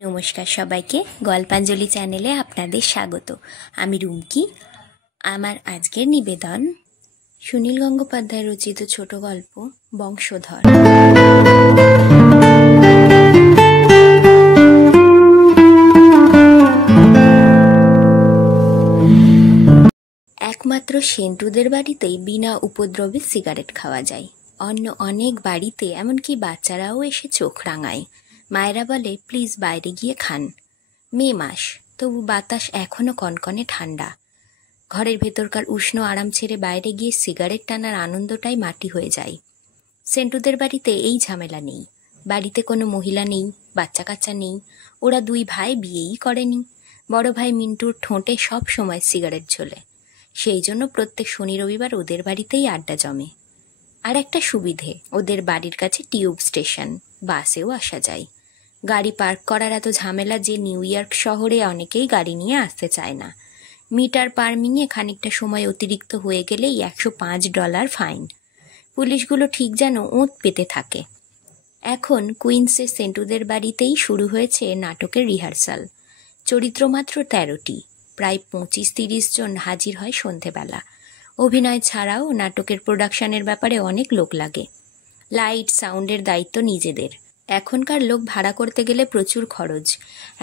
নমস্কার সবাইকে, গল্পাঞ্জলি চ্যানেলে আপনাদের স্বাগত। আমি রুমকি। আমার আজকের নিবেদন সুনীল গঙ্গোপাধ্যায় রচিত ছোট গল্প বংশধর। একমাত্র সেন্টুদের বাড়িতেই বিনা উপদ্রবে সিগারেট খাওয়া যায়। অন্য অনেক বাড়িতে এমনকি বাচ্চারাও এসে চোখ রাঙায়। মায়েরা বলে, প্লিজ বাইরে গিয়ে খান। মে মাস, তবু বাতাস এখনো কনকনে ঠান্ডা। ঘরের ভেতরকার উষ্ণ আরাম ছেড়ে বাইরে গিয়ে সিগারেট টানার আনন্দটাই মাটি হয়ে যায়। সেন্টুদের বাড়িতে এই ঝামেলা নেই। বাড়িতে কোনো মহিলা নেই, বাচ্চা কাচ্চা নেই। ওরা দুই ভাই বিয়েই করেনি। বড় ভাই মিন্টুর ঠোঁটে সব সময় সিগারেট ঝোলে। সেই জন্য প্রত্যেক শনি রবিবার ওদের বাড়িতেই আড্ডা জমে। আর একটা সুবিধে, ওদের বাড়ির কাছে টিউব স্টেশন, বাসেও আসা যায়। গাড়ি পার্ক করার এত ঝামেলা যে নিউ ইয়র্ক শহরে অনেকেই গাড়ি নিয়ে আসতে চায় না। মিটার পার্মিংয়ে খানিকটা সময় অতিরিক্ত হয়ে গেলেই $105 ফাইন। পুলিশগুলো ঠিক যেন ওঁত পেতে থাকে। এখন কুইন্সের সেন্টুদের বাড়িতেই শুরু হয়েছে নাটকের রিহার্সাল। চরিত্র মাত্র 13টি, প্রায় 25-30 জন হাজির হয় সন্ধেবেলা। অভিনয় ছাড়াও নাটকের প্রোডাকশনের ব্যাপারে অনেক লোক লাগে। লাইট সাউন্ডের দায়িত্ব নিজেদের। এখনকার লোক ভাড়া করতে গেলে প্রচুর খরচ,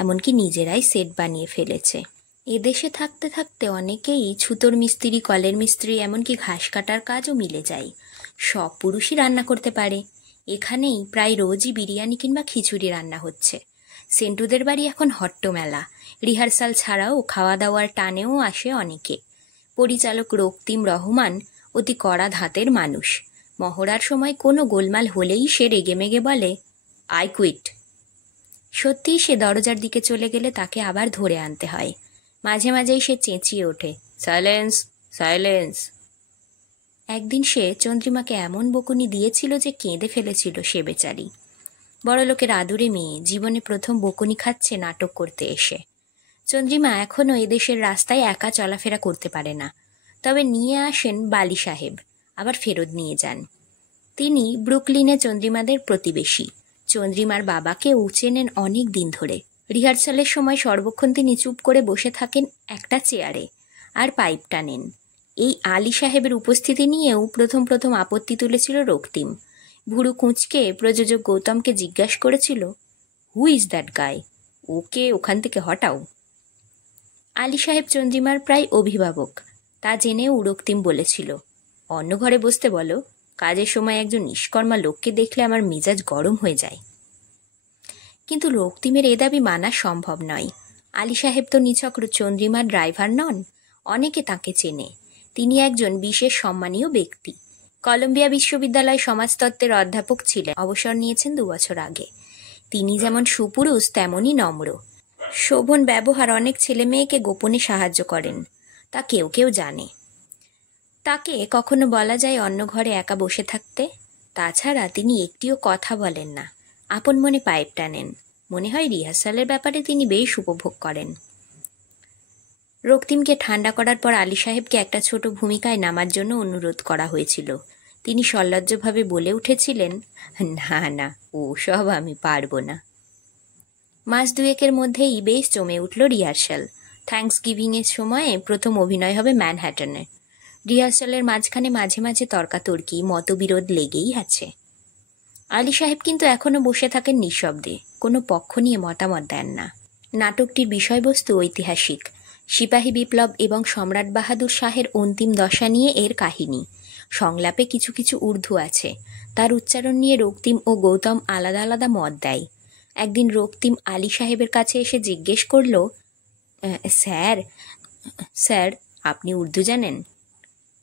এমনকি নিজেরাই সেট বানিয়ে ফেলেছে। এদেশে থাকতে থাকতে অনেকেই ছুতোর মিস্ত্রি, কলের মিস্ত্রি, এমনকি ঘাস কাটার কাজও মিলে যায়। সব পুরুষই রান্না করতে পারে। এখানেই প্রায় রোজই বিরিয়ানি কিংবা খিচুড়ি রান্না হচ্ছে। সেন্টুদের বাড়ি এখন হট্টমেলা। রিহার্সাল ছাড়াও খাওয়া দাওয়ার টানেও আসে অনেকে। পরিচালক রক্তিম রহমান অতি কড়া ধাতের মানুষ। মহড়ার সময় কোনো গোলমাল হলেই সে রেগেমেগে বলে, আই কুইট। সত্যিই সে দরজার দিকে চলে গেলে তাকে আবার ধরে আনতে হয়। মাঝে মাঝেই সে চেঁচিয়ে ওঠে, সাইলেন্স, সাইলেন্স। একদিন সে চন্দ্রিমাকে এমন বকুনি দিয়েছিল যে কেঁদে ফেলেছিল সে বেচারি। বড়লোকের আদুরে মেয়ে, জীবনে প্রথম বকুনি খাচ্ছে নাটক করতে এসে। চন্দ্রিমা এখনও এদেশের রাস্তায় একা চলাফেরা করতে পারে না। তবে নিয়ে আসেন বালি সাহেব, আবার ফেরত নিয়ে যান। তিনি ব্রুকলিনে চন্দ্রিমাদের প্রতিবেশী। চন্দ্রিমার বাবাকেও চেনেন অনেক দিন ধরে। রিহার্সালের সময় সর্বক্ষণ তিনি চুপ করে বসে থাকেন একটা চেয়ারে আর পাইপ টানেন। এই আলী সাহেবের উপস্থিতি নিয়েও প্রথম প্রথম আপত্তি তুলেছিল রক্তিম। ভুরু কুঁচকে প্রযোজক গৌতমকে জিজ্ঞাসা করেছিল, হু ইজ দ্যাট গাই? ওকে ওখান থেকে হটাও। আলী সাহেব চন্দ্রিমার প্রায় অভিভাবক, তা জেনেও রক্তিম বলেছিল, অন্য ঘরে বসতে বলো, কাজের সময় একজন নিষ্কর্মা লোককে দেখলে আমার মেজাজ গরম হয়ে যায়। কিন্তু রক্তিমের এ দাবি মানা সম্ভব নয়। আলী সাহেব তো নিছক চন্দ্রিমার ড্রাইভার নন, অনেকে তাকে চেনে। তিনি একজন বিশেষ সম্মানীয় ব্যক্তি। কলম্বিয়া বিশ্ববিদ্যালয় সমাজতত্ত্বের অধ্যাপক ছিলেন, অবসর নিয়েছেন 2 বছর আগে। তিনি যেমন সুপুরুষ তেমনই নম্র। শোভন ব্যবহার অনেক ছেলে মেয়েকে গোপনে সাহায্য করেন, তা কেউ কেউ জানে। তাকে কখনো বলা যায় অন্য ঘরে একা বসে থাকতে। তাছাড়া তিনি একটিও কথা বলেন না, আপন মনে পাইপ টানেন। মনে হয় রিহার্সালের ব্যাপারে তিনি বেশ উপভোগ করেন। রক্তিমকে ঠান্ডা করার পর আলী সাহেবকে একটা ছোট ভূমিকায় নামার জন্য অনুরোধ করা হয়েছিল। তিনি সলজ্জভাবে বলে উঠেছিলেন, না না, ও সব আমি পারবো না। মাস 2-এর মধ্যেই বেশ জমে উঠল রিহার্সাল। থ্যাঙ্কস গিভিংয়ের সময়ে প্রথম অভিনয় হবে ম্যানহ্যাটনে। রিহার্সালের মাঝখানে মাঝে মাঝে তর্কাতর্কি, মতবিরোধ লেগেই আছে। আলী সাহেব কিন্তু এখনো বসে থাকেন নিঃশব্দে, কোনো পক্ষ নিয়ে মতামত দেন না। নাটকটির বিষয়বস্তু ঐতিহাসিক। সিপাহী বিপ্লব এবং সম্রাট বাহাদুর শাহের অন্তিম দশা নিয়ে এর কাহিনী। সংলাপে কিছু কিছু উর্দু আছে, তার উচ্চারণ নিয়ে রক্তিম ও গৌতম আলাদা আলাদা মত দেয়। একদিন রক্তিম আলী সাহেবের কাছে এসে জিজ্ঞেস করল, স্যার স্যার আপনি উর্দু জানেন?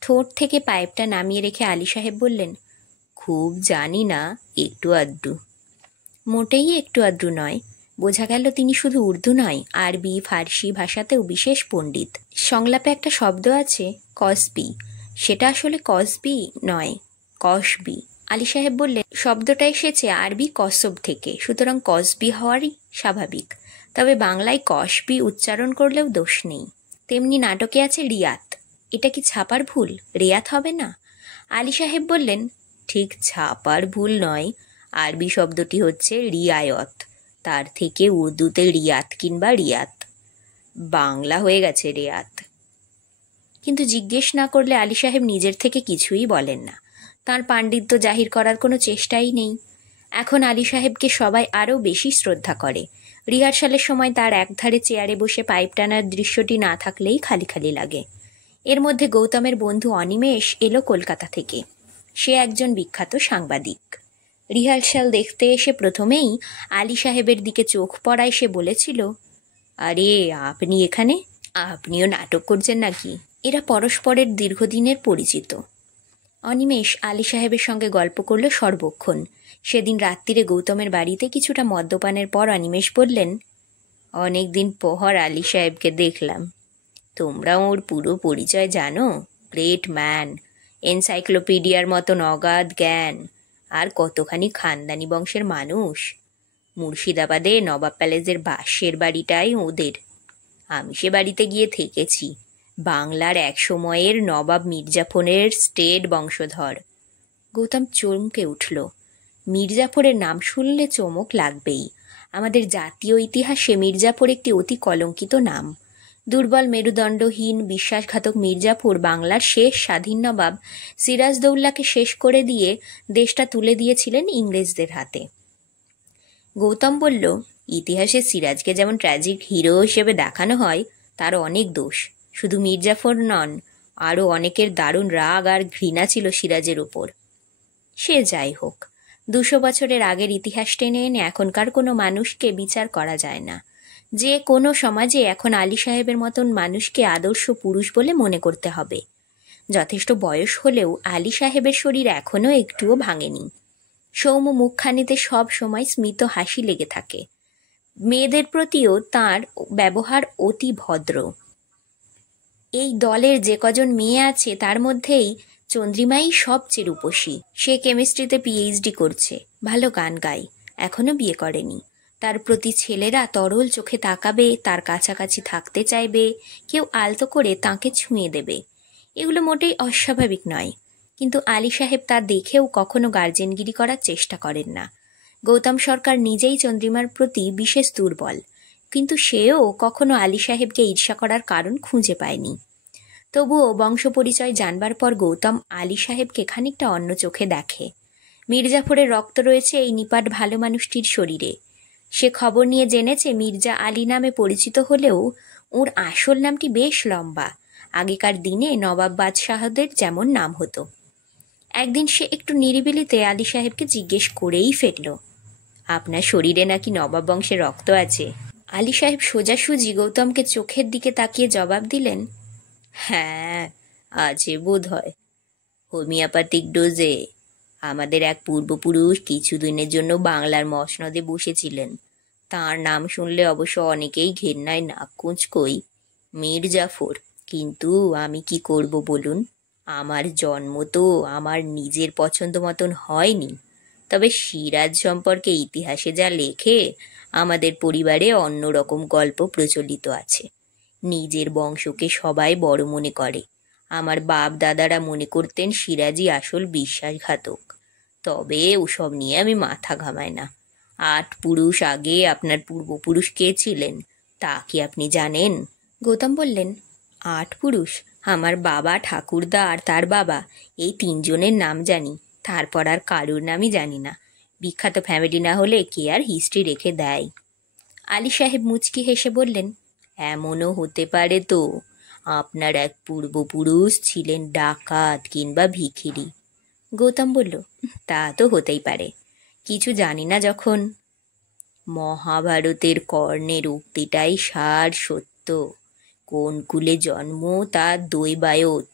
ঠোঁট থেকে পাইপটা নামিয়ে রেখে আলী সাহেব বললেন, খুব জানি না, একটু আধটু। মোটেই একটু আধটু নয়। বোঝা গেল তিনি শুধু উর্দু নয়, আরবি ফার্সি ভাষাতেও বিশেষ পণ্ডিত। সংলাপে একটা শব্দ আছে কসবি, সেটা আসলে কসবি নয়, কসবি। আলী সাহেব বললেন, শব্দটা এসেছে আরবি কসব থেকে, সুতরাং কসবি হওয়ারই স্বাভাবিক। তবে বাংলায় কসবি উচ্চারণ করলেও দোষ নেই। তেমনি নাটকে আছে রিয়াত, এটা কি ছাপার ভুল? রেয়াত হবে না? আলী সাহেব বললেন, ঠিক ছাপার ভুল নয়, আরবি শব্দটি হচ্ছে রিয়ায়ত। তার থেকে উর্দুতে রিয়াত কিংবা রিয়াত, বাংলা হয়ে গেছে রেয়াত। কিন্তু জিজ্ঞেস না করলে আলী সাহেব নিজের থেকে কিছুই বলেন না। তার পাণ্ডিত্য জাহির করার কোনো চেষ্টাই নেই। এখন আলী সাহেবকে সবাই আরও বেশি শ্রদ্ধা করে। রিহার্সালের সময় তার একধারে চেয়ারে বসে পাইপ টানার দৃশ্যটি না থাকলেই খালি খালি লাগে। এর মধ্যে গৌতমের বন্ধু অনিমেষ এলো কলকাতা থেকে। সে একজন বিখ্যাত সাংবাদিক। রিহার্সাল দেখতে এসে প্রথমেই আলী সাহেবের দিকে চোখ পড়ায় সে বলেছিল, আরে আপনি এখানে? আপনিও নাটক করছেন নাকি? এরা পরস্পরের দীর্ঘদিনের পরিচিত। অনিমেষ আলী সাহেবের সঙ্গে গল্প করল সর্বক্ষণ। সেদিন রাত্রিরে গৌতমের বাড়িতে কিছুটা মদ্যপানের পর অনিমেষ বললেন, অনেকদিন পর আলী সাহেবকে দেখলাম। তোমরা ওর পুরো পরিচয় জানো? গ্রেট ম্যান, এনসাইক্লোপিডিয়ার মতন অগাধ জ্ঞান, আর কতখানি খানদানি বংশের মানুষ। মুর্শিদাবাদে নবাব প্যালেসের বাসের বাড়িটাই ওদের। আমি সে বাড়িতে গিয়ে থেকেছি। বাংলার এক সময়ের নবাব মির্জাফরের স্টেট বংশধর। গৌতম চমকে উঠল। মির্জাফরের নাম শুনলে চমক লাগবেই। আমাদের জাতীয় ইতিহাসে মির্জাফর একটি অতি কলঙ্কিত নাম। দুর্বল, মেরুদণ্ডহীন, বিশ্বাসঘাতক মির্জাফর বাংলার শেষ স্বাধীন নবাব সিরাজদৌল্লাকে শেষ করে দিয়ে দেশটা তুলে দিয়েছিলেন ইংরেজদের হাতে। গৌতম বলল, ইতিহাসে সিরাজকে যেমন ট্র্যাজিক হিরো হিসেবে দেখানো হয়, তার অনেক দোষ। শুধু মির্জাফর নন, আরও অনেকের দারুণ রাগ আর ঘৃণা ছিল সিরাজের ওপর। সে যাই হোক, 200 বছরের আগের ইতিহাস টেনে এনে এখনকার কোনো মানুষকে বিচার করা যায় না। যে কোনো সমাজে এখন আলী সাহেবের মতন মানুষকে আদর্শ পুরুষ বলে মনে করতে হবে। যথেষ্ট বয়স হলেও আলী সাহেবের শরীর এখনও একটুও ভাঙেনি। সৌম্য মুখখানিতে সব সময় স্মিত হাসি লেগে থাকে। মেয়েদের প্রতিও তার ব্যবহার অতি ভদ্র। এই দলের যে কজন মেয়ে আছে তার মধ্যেই চন্দ্রিমাই সবচেয়ে রূপসী। সে কেমিস্ট্রিতে পিএইচডি করছে, ভালো গান গায়, এখনো বিয়ে করেনি। তার প্রতি ছেলেরা তরল চোখে তাকাবে, তার কাছাকাছি থাকতে চাইবে, কেউ আলতো করে তাকে ছুঁয়ে দেবে। এগুলো মোটেই অস্বাভাবিক নয়। কিন্তু আলী সাহেব তা দেখেও কখনো গার্জেনগিরি করার চেষ্টা করেন না। গৌতম সরকার নিজেই চন্দ্রিমার প্রতি বিশেষ দুর্বল, কিন্তু সেও কখনো আলী সাহেবকে ঈর্ষা করার কারণ খুঁজে পায়নি। তবুও বংশ পরিচয় জানবার পর গৌতম আলী সাহেবকে খানিকটা অন্য চোখে দেখে। মির্জাফরের রক্ত রয়েছে এই নিপাট ভালো মানুষটির শরীরে। সে খবর নিয়ে জেনেছে মির্জা আলী নামে পরিচিত হলেও ওর আসল নামটি বেশ লম্বা। আগেকার দিনে নবাব বাদশাহদের যেমন নাম হতো। একদিন সে একটু নিরিবিলিতে আলী সাহেবকে জিজ্ঞেস করেই ফেলল, আপনার শরীরে নাকি নবাব বংশের রক্ত আছে? আলী সাহেব সোজাসুজি গৌতমকে চোখের দিকে তাকিয়ে জবাব দিলেন, হ্যাঁ আছে বোধ হয়, হোমিওপ্যাথিক ডোজে। আমাদের এক পূর্বপুরুষ কিছুদিনের জন্য বাংলার মসনদে বসেছিলেন। তার নাম শুনলে অবশ্য অনেকেই ঘেন্নায় নাক কুঁচকোই, মির্জাফর। কিন্তু আমি কি করব বলুন, আমার জন্ম তো আমার নিজের পছন্দ মতন হয়নি। তবে সিরাজ সম্পর্কে ইতিহাসে যা লেখে, আমাদের পরিবারে অন্যরকম গল্প প্রচলিত আছে। নিজের বংশকে সবাই বড় মনে করে। আমার বাপ দাদারা মনে করতেন সিরাজই আসল বিশ্বাসঘাতক। তবে ওসব নিয়ে আমি মাথা ঘামাই না। 8 পুরুষ আগে আপনার পূর্বপুরুষ কে ছিলেন তা কি আপনি জানেন? গৌতম বললেন, 8 পুরুষ? আমার বাবা, ঠাকুরদা আর তার বাবা, এই 3 জনের নাম জানি, তারপর আর কারুর নামই জানি না। বিখ্যাত ফ্যামিলি না হলে কে আর হিস্ট্রি রেখে দেয়? আলী সাহেব মুচকি হেসে বললেন, এমনও হতে পারে তো আপনার এক পূর্বপুরুষ ছিলেন ডাকাত কিংবা ভিখিরি। গৌতম বলল, তা তো হতেই পারে, কিছু জানি না যখন। মহাভারতের কর্ণের উক্তিটাই সার সত্য। কোন কুলে জন্ম তা দৈবায়ত,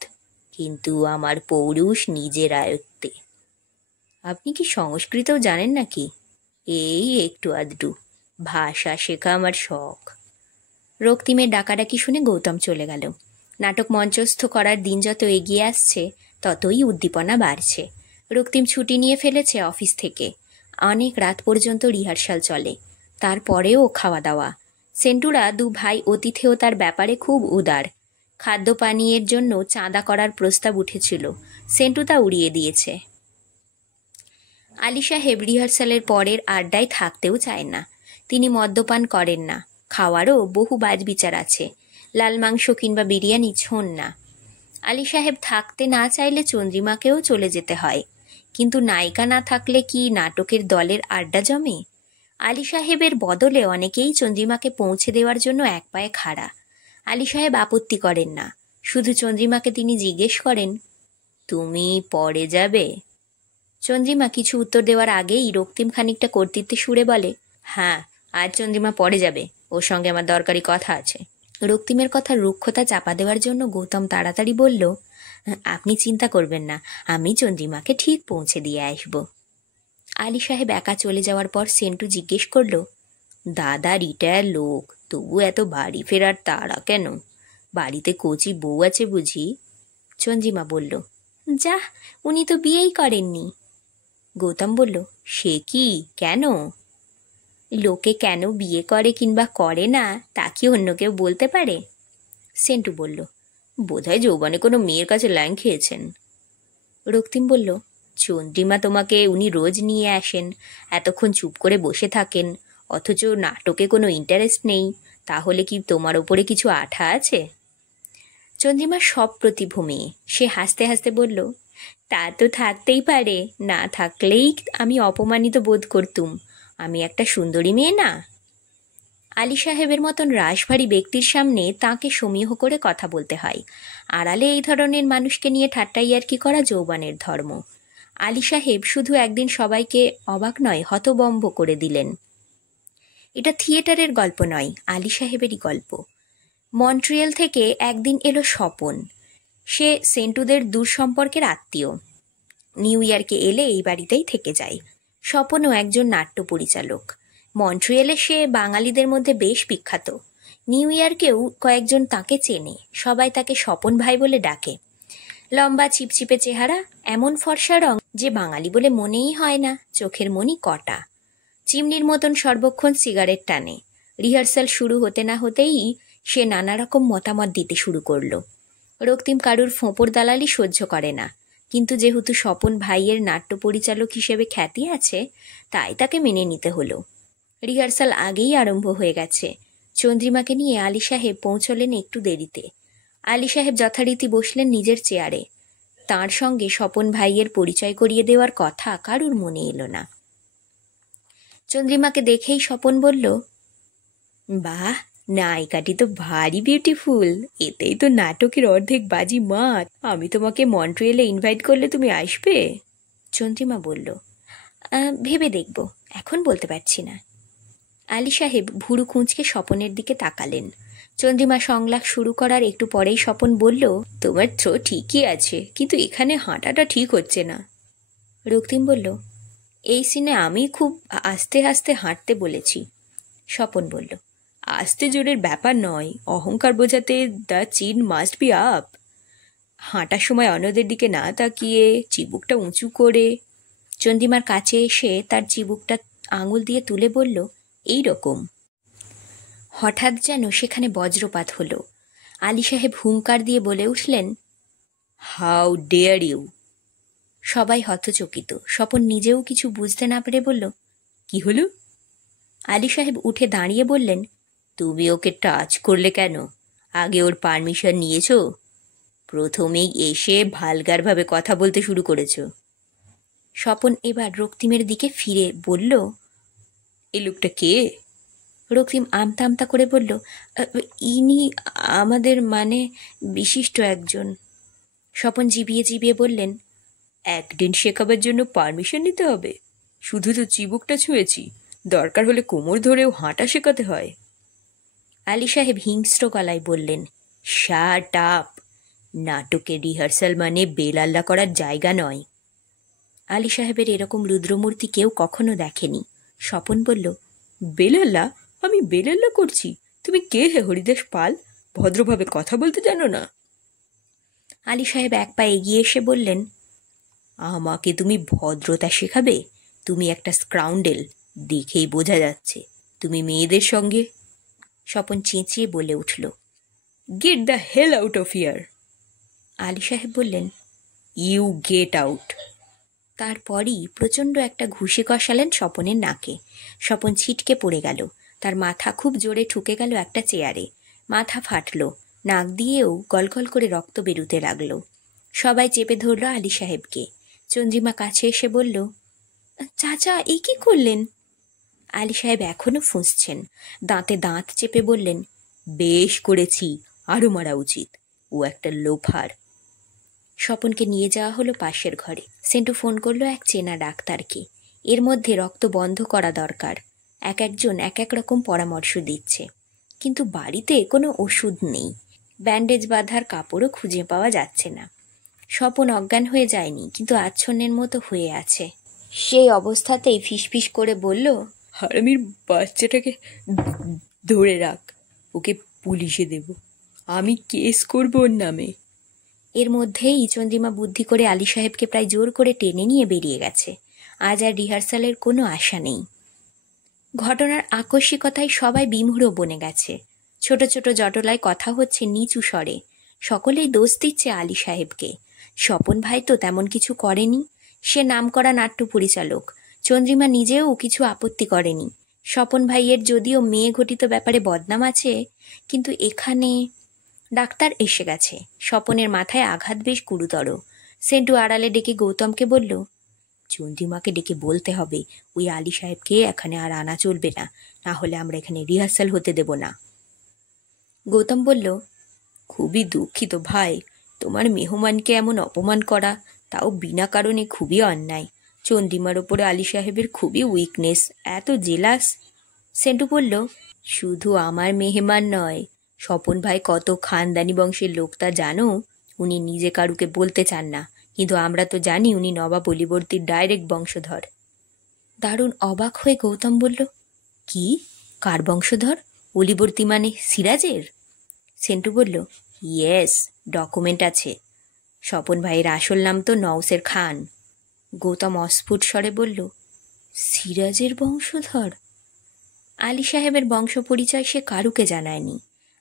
কিন্তু আমার পৌরুষ নিজের আয়ত্তে। আপনি কি সংস্কৃতও জানেন নাকি? এই একটু আধটু, ভাষা শেখা আমার শখ। রক্তিমের ডাকাডাকি শুনে গৌতম চলে গেল। নাটক মঞ্চস্থ করার দিন যত এগিয়ে আসছে ততই উদ্দীপনা বাড়ছে। রক্তিম ছুটি নিয়ে ফেলেছে অফিস থেকে। অনেক রাত পর্যন্ত রিহার্সাল চলে, তারপরেও খাওয়া দাওয়া। সেন্টুরা 2 ভাই অতিথেয়তার ব্যাপারে খুব উদার। খাদ্য পানীয়ের জন্য চাঁদা করার প্রস্তাব উঠেছিল, সেন্টু তা উড়িয়ে দিয়েছে। আলী সাহেব রিহার্সালের পরের আড্ডায় থাকতেও চায় না। তিনি মদ্যপান করেন না, খাওয়ারও বহু বাজবিচার আছে, লাল মাংস কিংবা বিরিয়ানি ছোঁন না। আলী সাহেব থাকতে না চাইলে চন্দ্রিমাকেও চলে যেতে হয়, কিন্তু নায়িকা না থাকলে কি নাটকের দলের আড্ডা জমে? আলী সাহেবের বদলে অনেকেই চন্দ্রিমাকে পৌঁছে দেওয়ার জন্য এক পায়ে খাড়া। আলী সাহেব আপত্তি করেন না, শুধু চন্দ্রিমাকে তিনি জিজ্ঞেস করেন, তুমি পরে যাবে? চন্দ্রিমা কিছু উত্তর দেওয়ার আগেই রক্তিম খানিকটা কর্তৃত্বে সুরে বলে, হ্যাঁ, আজ চন্দ্রিমা পরে যাবে, ওর সঙ্গে আমার দরকারি কথা আছে। রক্তিমের কথার রুক্ষতা চাপা দেওয়ার জন্য গৌতম তাড়াতাড়ি বলল, আপনি চিন্তা করবেন না, আমি চন্দ্রিমাকে ঠিক পৌঁছে দিয়ে আসব। আলী সাহেব একা চলে যাওয়ার পর সেন্টু জিজ্ঞেস করল, দাদা রিটায়ার লোক, তবু এত বাড়ি ফেরার তাড়া কেন? বাড়িতে কচি বউ আছে বুঝি? চন্দ্রিমা বলল, যাহ, উনি তো বিয়েই করেননি। গৌতম বলল, সে কি, কেন? লোকে কেন বিয়ে করে কিংবা করে না তা কি অন্য কেউ বলতে পারে? সেন্টু বলল, বোধহয় যৌবনে কোনো মেয়ের কাছে ল্যাং খেয়েছেন। রক্তিম বলল, চন্দ্রিমা তোমাকে উনি রোজ নিয়ে আসেন, এতক্ষণ চুপ করে বসে থাকেন, অথচ নাটকে কোনো ইন্টারেস্ট নেই, তাহলে কি তোমার ওপরে কিছু আঠা আছে? চন্দ্রিমা সব প্রতিভূমি, সে হাসতে হাসতে বলল, তা তো থাকতেই পারে, না থাকলেই আমি অপমানিত বোধ করতুম, আমি একটা সুন্দরী মেয়ে না। আলী সাহেবের মতন রাশভারী ব্যক্তির সামনে তাঁকে সমীহ করে কথা বলতে হয়, আড়ালে এই ধরনের মানুষকে নিয়ে ঠাট্টাই আর কি করা যৌবনের ধর্ম। আলী সাহেব শুধু একদিন সবাইকে অবাক নয় হতবম্ব করে দিলেন। এটা থিয়েটারের গল্প নয়, আলী সাহেবেরই গল্প। মন্ট্রিয়াল থেকে একদিন এলো স্বপন, সে সেন্টুদের দূর সম্পর্কের আত্মীয়। নিউ ইয়র্কে এলে এই বাড়িতেই থেকে যায়। স্বপনও একজন নাট্য পরিচালক। মন্ট্রিয়ালে সে বাঙালিদের মধ্যে বেশ বিখ্যাত। নিউ ইয়র্কেও কয়েকজন তাকে চেনে, সবাই তাকে স্বপন ভাই বলে ডাকে। লম্বা চিপচিপে চেহারা, এমন ফর্সা রং যে বাঙালি বলে মনেই হয় না, চোখের মনি কটা, চিমনির মতন সর্বক্ষণ সিগারেট টানে। রিহার্সাল শুরু হতে না হতেই সে নানা রকম মতামত দিতে শুরু করলো। রক্তিম কারুর ফোঁপর দালালি সহ্য করে না, কিন্তু যেহেতু স্বপন ভাইয়ের নাট্য পরিচালক হিসেবে খ্যাতি আছে, তাই তাকে মেনে নিতে হলো। রিহার্সাল আগেই আরম্ভ হয়ে গেছে। চন্দ্রিমাকে নিয়ে আলী সাহেব পৌঁছলেন একটু দেরিতে। আলী সাহেব যথারীতি বসলেন নিজের চেয়ারে। তাঁর সঙ্গে স্বপন ভাইয়ের পরিচয় করিয়ে দেওয়ার কথা কারুর মনে এলো না। চন্দ্রিমাকে দেখেই স্বপন বলল, বাহ, নায়িকাটি তো ভারী বিউটিফুল, এতেই তো নাটকের অর্ধেক বাজি মাত। আমি তোমাকে মন্ট্রিয়ালে ইনভাইট করলে তুমি আসবে? চন্দ্রিমা বলল, ভেবে দেখব, এখন বলতে পারছি না। আলী সাহেব ভুরু কুঁচকে স্বপনের দিকে তাকালেন। চন্দ্রিমা সংলাপ শুরু করার একটু পরেই স্বপন বলল, তোমার থ্রো ঠিকই আছে, কিন্তু এখানে হাঁটাটা ঠিক হচ্ছে না। রক্তিম বলল, এই সিনে আমি খুব আস্তে আস্তে হাঁটতে বলেছি। স্বপন বলল, আস্তে জোরের ব্যাপার নয়, অহংকার বোঝাতে দ্য চিন মাস্ট বি আপ। হাঁটার সময় অন্যদের দিকে না তাকিয়ে চিবুকটা উঁচু করে। চন্দ্রিমার কাছে এসে তার চিবুকটা আঙুল দিয়ে তুলে বলল, এই রকম। হঠাৎ যেন সেখানে বজ্রপাত হলো। আলী সাহেব হুঙ্কার দিয়ে বলে উঠলেন, হাউ ডেয়ার ইউ! সবাই হতচকিত। স্বপন নিজেও কিছু বুঝতে না পেরে বলল, কি হলো? আলী সাহেব উঠে দাঁড়িয়ে বললেন, তুমি ওকে টাচ করলে কেন? আগে ওর পারমিশন নিয়েছ? প্রথমেই এসে ভালগারভাবে কথা বলতে শুরু করেছ। স্বপন এবার রক্তিমের দিকে ফিরে বলল, এই লোকটা কে? রক্তিম আমতা আমতা করে বলল, ইনি আমাদের বিশিষ্ট একজন। স্বপন জিবিয়ে জিবিয়ে বললেন, একদিন শেখাবার জন্য পারমিশন নিতে হবে? শুধু তো চিবুকটা ছুঁয়েছি, দরকার হলে কোমর ধরেও হাঁটা শেখাতে হয়। আলী সাহেব হিংস্র গলায় বললেন, শাট আপ! নাটকের রিহার্সাল বেলাল্লা করার জায়গা নয়। আলী সাহেবের এরকম রুদ্রমূর্তি কেউ কখনো দেখেনি। স্বপন বলল, বেলাল্লা? আমি বেলাল্লা করছি? তুমি কে হে হরিদাস পাল? ভদ্রভাবে কথা বলতে জানো না? আলী সাহেব এক পা এগিয়ে এসে বললেন, আমাকে তুমি ভদ্রতা শেখাবে? তুমি একটা স্ক্রাউন্ডেল, দেখেই বোঝা যাচ্ছে। তুমি মেয়েদের সঙ্গে। স্বপন চেঁচিয়ে বলে উঠল, get the hell out of here! Ali Sahib বললেন, ইউ গেট আউট! তারপরই প্রচণ্ড একটা ঘুষি কষালেন স্বপনের নাকে। স্বপন ছিটকে পড়ে গেল। তার মাথা খুব জোরে ঠুকে গেল একটা চেয়ারে। মাথা ফাটল, নাক দিয়েও গলগল করে রক্ত বেরুতে লাগল। সবাই চেপে ধরল আলী সাহেবকে। চন্দ্রিমা কাছে এসে বলল, চাচা এ কি করলেন? আলী সাহেব এখনো ফুঁসছেন। দাঁতে দাঁত চেপে বললেন, বেশ করেছি, আরও মারা উচিত, ও একটা লোফার। স্বপনকে নিয়ে যাওয়া হলো পাশের ঘরে। সেন্টু ফোন করলো এক চেনা ডাক্তারকে। এর মধ্যে রক্ত বন্ধ করা দরকার। একজন এক এক রকম পরামর্শ দিচ্ছে, কিন্তু বাড়িতে কোনো ওষুধ নেই। ব্যান্ডেজ বাঁধার কাপড়ও খুঁজে পাওয়া যাচ্ছে না। স্বপন অজ্ঞান হয়ে যায়নি, কিন্তু আচ্ছন্নের মতো হয়ে আছে। সেই অবস্থাতেই ফিসফিস করে বলল, হারামির বাচ্চাটাকে ধরে রাখ, ওকে পুলিশে দেব, আমি কেস করব ওর নামে। এর মধ্যেই চন্দ্রিমা বুদ্ধি করে আলী সাহেবকে প্রায় জোর করে টেনে নিয়ে বেরিয়ে গেছে। আজ আর রিহার্সালের কোনো আশা নেই। ঘটনার আকস্মিকতায় সবাই বিমূঢ় বনে গেছে। ছোট ছোট জটলায় কথা হচ্ছে নিচু স্বরে। সকলেই দোষ দিচ্ছে আলী সাহেবকে। স্বপন ভাই তো তেমন কিছু করেনি। সে নামকরা নাট্য পরিচালক। চন্দ্রিমা নিজেও কিছু আপত্তি করেনি। স্বপন ভাইয়ের যদিও মেয়ে ঘটিত ব্যাপারে বদনাম আছে, কিন্তু এখানে ডাক্তার এসে গেছে। স্বপনের মাথায় আঘাত বেশ গুরুতর। সেন্টু আড়ালে ডেকে গৌতমকে বলল, চন্দ্রিমাকে ডেকে বলতে হবে ওই আলী সাহেবকে এখানে আর আনা চলবে না, না হলে আমরা এখানে রিহার্সাল হতে দেব না। গৌতম বলল, খুবই দুঃখিত ভাই, তোমার মেহমানকে এমন অপমান করা, তাও বিনা কারণে, খুবই অন্যায়। চন্দ্রিমার ওপরে আলী সাহেবের খুবই উইকনেস, এত জেলাস। সেন্টু বলল, শুধু আমার মেহমান নয়, স্বপন ভাই কত খানদানি বংশের লোক তা জানো? উনি নিজে কারুকে বলতে চান না, কিন্তু আমরা তো জানি উনি নবাব অলিবর্দীর ডাইরেক্ট বংশধর। দারুণ অবাক হয়ে গৌতম বলল, কি, কার বংশধর? অলিবর্দী মানে সিরাজের? সেন্টু বলল, ইয়েস, ডকুমেন্ট আছে। স্বপন ভাইয়ের আসল নাম তো নওসের খান। গৌতম অস্ফুট স্বরে বলল, সিরাজের বংশধর? আলী সাহেবের বংশ পরিচয় সে কারুকে জানায়নি।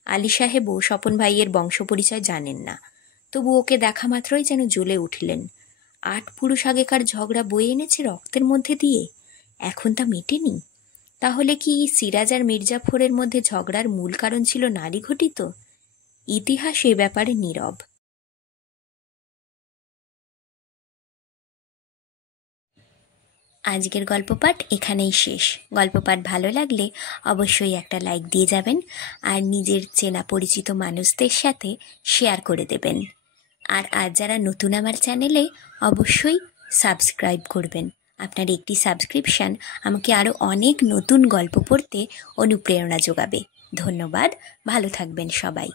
আলী সাহেবও স্বপন ভাইয়ের বংশ পরিচয় জানেন না। তবু ওকে দেখা মাত্রই যেন জ্বলে উঠলেন। 8 পুরুষ আগেকার ঝগড়া বয়ে এনেছে রক্তের মধ্যে দিয়ে, এখন তা মেটেনি। তাহলে কি সিরাজ আর মির্জাফরের মধ্যে ঝগড়ার মূল কারণ ছিল নারী ঘটিত? ইতিহাস এ ব্যাপারে নীরব। আজকের গল্প পাঠ এখানেই শেষ। গল্প পাঠ ভালো লাগলে অবশ্যই একটা লাইক দিয়ে যাবেন, আর নিজের চেনা পরিচিত মানুষদের সাথে শেয়ার করে দেবেন। আর আজ যারা নতুন আমার চ্যানেলে, অবশ্যই সাবস্ক্রাইব করবেন। আপনার একটি সাবস্ক্রিপশান আমাকে আরও অনেক নতুন গল্প পড়তে অনুপ্রেরণা যোগাবে। ধন্যবাদ, ভালো থাকবেন সবাই।